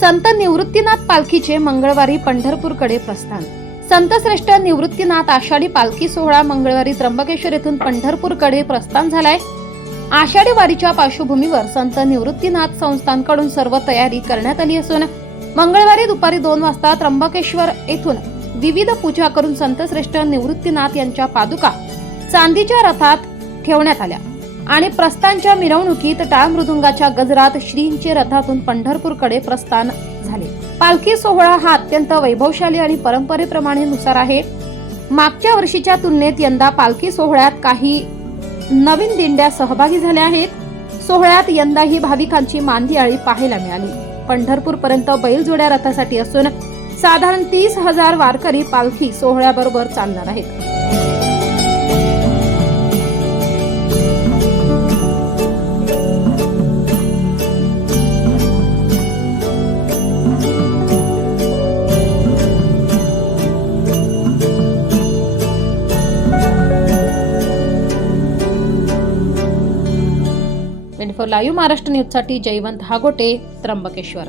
संत निवृत्तीनाथ पालखीचे मंगळवारी पंढरपूरकडे प्रस्थान. संत श्रेष्ठ निवृत्तीनाथ आषाढी पालखी सोहळा मंगळवारी त्र्यंबकेश्वर येथून पंढरपूरकडे प्रस्थान झालाय. आषाढी वारीच्या पार्श्वभूमीवर संत निवृत्तीनाथ संस्थांकडून सर्व तयारी करण्यात आली असून मंगळवारी दुपारी दोन वाजता त्र्यंबकेश्वर येथून विविध पूजा करून संत श्रेष्ठ निवृत्तीनाथ यांच्या पादुका चांदीच्या रथात ठेवण्यात आल्या. आणि प्रस्थानच्या मिरवणुकीत टाळ मृदुंगाच्या गजरात श्रींचे रथातून पंढरपूरकडे प्रस्थान झाले. पालखी सोहळा हा अत्यंत वैभवशाली आणि परंपरेप्रमाणे नुसार आहे. मागच्या वर्षीच्या तुलनेत यंदा पालखी सोहळ्यात काही नवीन दिंड्या सहभागी झाल्या आहेत. सोहळ्यात यंदाही भाविकांची मांदियाळी पाहायला मिळाली. पंढरपूर पर्यंत बैलजोड्या रथासाठी असून साधारण तीस हजार वारकरी पालखी सोहळ्याबरोबर चालणार आहेत. फोर लाईव्ह महाराष्ट्र न्यूजसाठी जयवंत हागोटे त्र्यंबकेश्वर.